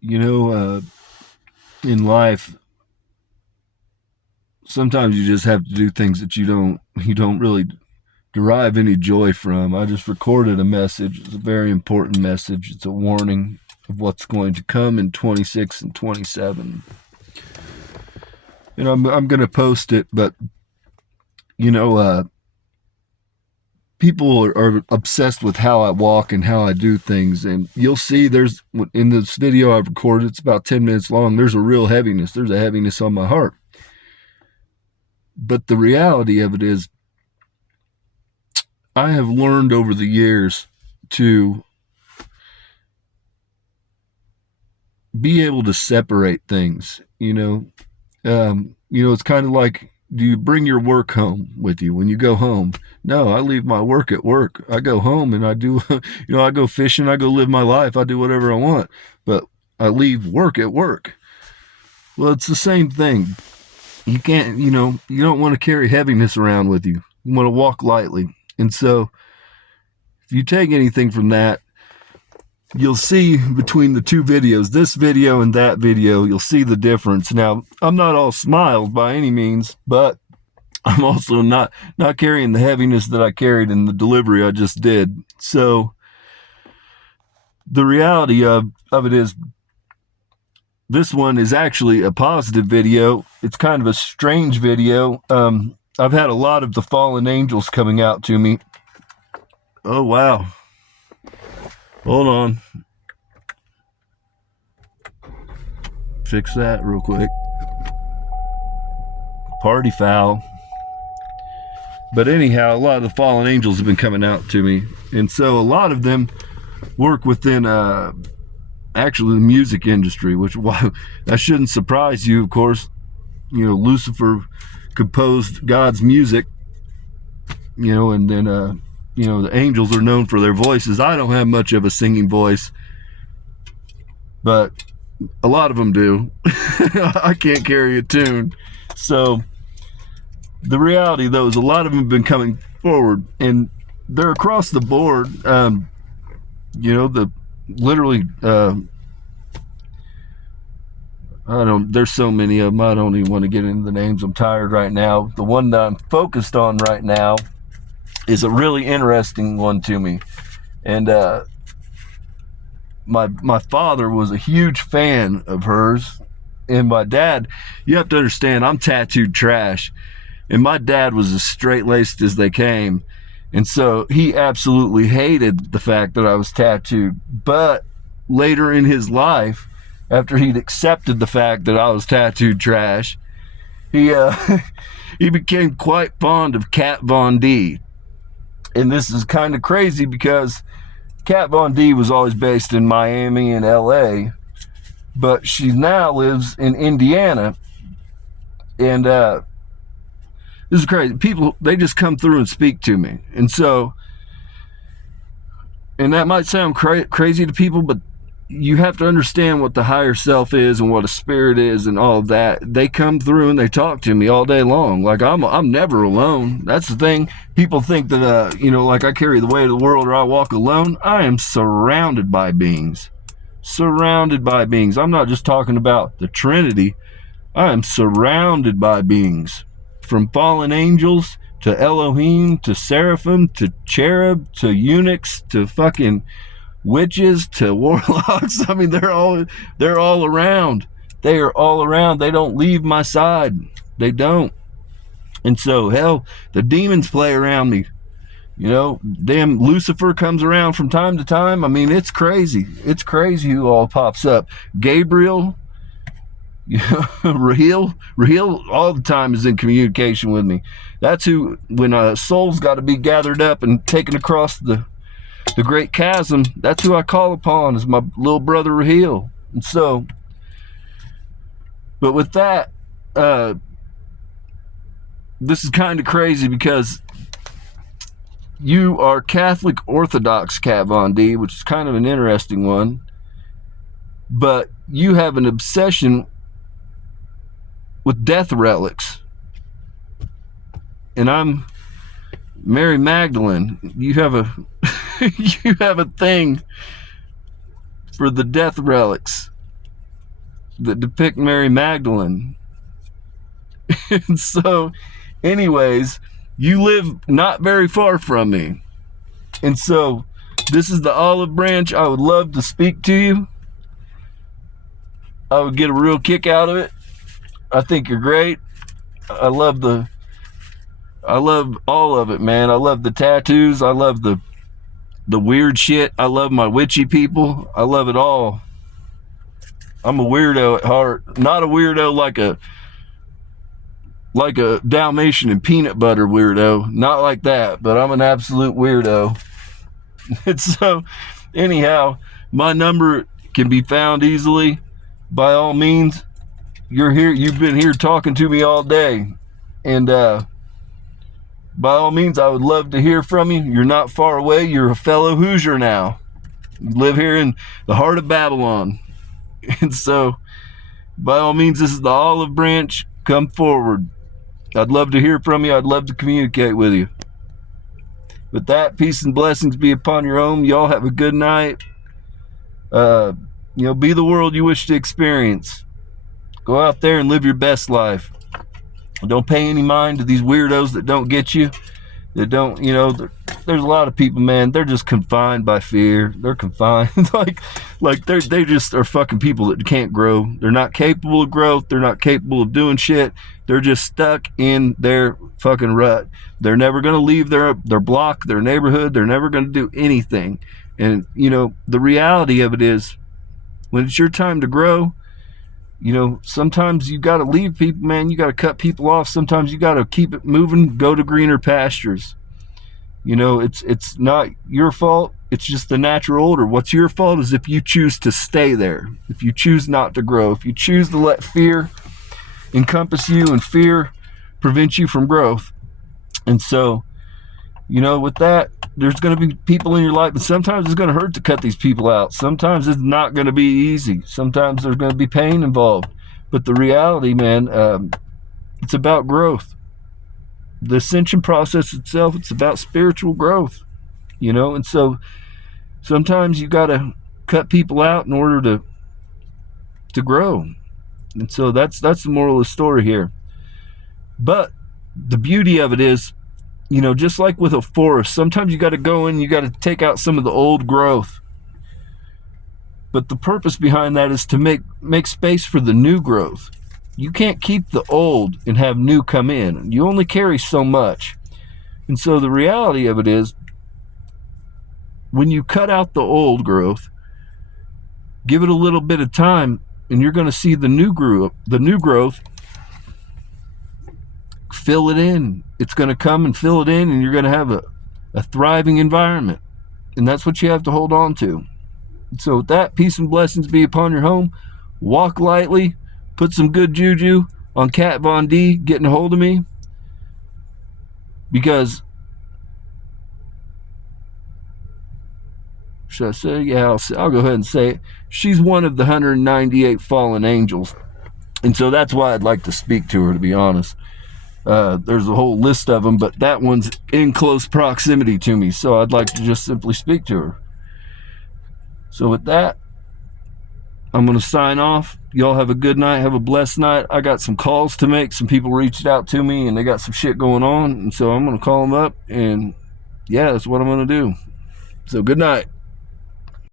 You know, in life, sometimes you just have to do things that you don't really derive any joy from. I just recorded a message. It's a very important message. It's a warning of what's going to come in 26 and 27. And I'm going to post it, but you know, people are obsessed with how I walk and how I do things. And you'll see there's, in this video I've recorded, it's about 10 minutes long, there's a real heaviness. There's a heaviness on my heart. But the reality of it is, I have learned over the years to be able to separate things. It's kind of like, do you bring your work home with you when you go home? No, I leave my work at work. I go home and I do, I go fishing, I go live my life, I do whatever I want, but I leave work at work. Well, it's the same thing. You can't, you don't want to carry heaviness around with you. You want to walk lightly. And so if you take anything from that, you'll see between the two videos, this video and that video, you'll see the difference. Now, I'm not all smiles by any means, but I'm also not carrying the heaviness that I carried in the delivery I just did. So the reality of it is, this one is actually a positive video. It's kind of a strange video. I've had a lot of the fallen angels coming out to me. Oh, wow. Hold on. Fix that real quick. Party foul. But anyhow, a lot of the fallen angels have been coming out to me. And so a lot of them work within actually the music industry, which, wow, that shouldn't surprise you, of course. Lucifer composed God's music, and then the angels are known for their voices. I don't have much of a singing voice, but a lot of them do. I can't carry a tune. So the reality, though, is a lot of them have been coming forward, and they're across the board. There's so many of them, I don't even want to get into the names. I'm tired right now. The one that I'm focused on right now is a really interesting one to me. And my father was a huge fan of hers. And my dad, you have to understand, I'm tattooed trash. And my dad was as straight-laced as they came. And so he absolutely hated the fact that I was tattooed. But later in his life, after he'd accepted the fact that I was tattooed trash, he became quite fond of Kat Von D. And this is kind of crazy because Kat Von D was always based in Miami and LA, but she now lives in Indiana. And this is crazy. People, they just come through and speak to me. And so, and that might sound crazy to people, but you have to understand what the higher self is and what a spirit is and all of that. They come through and they talk to me all day long. Like, I'm never alone. That's the thing. People think that, like I carry the weight of the world or I walk alone. I am surrounded by beings. Surrounded by beings. I'm not just talking about the Trinity. I am surrounded by beings. From fallen angels to Elohim to seraphim to cherub to eunuchs to fucking witches to warlocks. I mean, they're all around. They are all around. They don't leave my side. They don't. And so, hell, the demons play around me. Damn Lucifer comes around from time to time. I mean, it's crazy. It's crazy who all pops up. Gabriel, Raheel all the time is in communication with me. That's who, when a soul's got to be gathered up and taken across the great chasm, that's who I call upon, is my little brother Raheel. And so, but with that, this is kind of crazy because you are Catholic Orthodox, Kat Von D, which is kind of an interesting one, but you have an obsession with death relics. And I'm Mary Magdalene. You have a you have a thing for the death relics. that depict Mary Magdalene. And so, anyways, you live not very far from me. And so, this is the olive branch. I would love to speak to you. I would get a real kick out of it. I think you're great. I love all of it, man. I love the tattoos. I love the weird shit. I love my witchy people. I love it all. I'm a weirdo at heart. Not a weirdo like a Dalmatian and peanut butter weirdo. Not like that, but I'm an absolute weirdo. And so, anyhow, my number can be found easily. By all means, you're here. You've been here talking to me all day. And by all means, I would love to hear from you. You're not far away. You're a fellow Hoosier now. You live here in the heart of Babylon. And so, by all means, this is the olive branch. Come forward. I'd love to hear from you. I'd love to communicate with you. With that, peace and blessings be upon your home. Y'all have a good night. Be the world you wish to experience. Go out there and live your best life. Don't pay any mind to these weirdos that don't get you. That don't, there's a lot of people, man, they're just confined by fear. They're confined. like they just are fucking people that can't grow. They're not capable of growth. They're not capable of doing shit. They're just stuck in their fucking rut. They're never going to leave their block, their neighborhood. They're never going to do anything. And, the reality of it is, when it's your time to grow, sometimes you got to leave people, man. You got to cut people off. Sometimes you got to keep it moving, go to greener pastures. It's not your fault. It's just the natural order. What's your fault is if you choose to stay there, if you choose not to grow, if you choose to let fear encompass you and fear prevent you from growth. And so, with that, there's going to be people in your life, but sometimes it's going to hurt to cut these people out. Sometimes it's not going to be easy. Sometimes there's going to be pain involved. But the reality, man, it's about growth. The ascension process itself, it's about spiritual growth, and so sometimes you got to cut people out in order to grow. And so that's the moral of the story here. But the beauty of it is, just like with a forest, sometimes you got to go in, you got to take out some of the old growth. But the purpose behind that is to make space for the new growth. You can't keep the old and have new come in. You only carry so much. And so the reality of it is, when you cut out the old growth, give it a little bit of time, and you're going to see the new growth fill it in. It's going to come and fill it in, and you're going to have a thriving environment. And that's what you have to hold on to. So with that, peace and blessings be upon your home. Walk lightly. Put some good juju on Kat Von D getting a hold of me. Because, should I say? Yeah, I'll go ahead and say it. She's one of the 198 fallen angels. And so that's why I'd like to speak to her, to be honest. There's a whole list of them, but that one's in close proximity to me, so I'd like to just simply speak to her. So with that, I'm going to sign off. Y'all have a good night. Have a blessed night. I got some calls to make. Some people reached out to me, and they got some shit going on, and so I'm going to call them up, and yeah, that's what I'm going to do. So good night.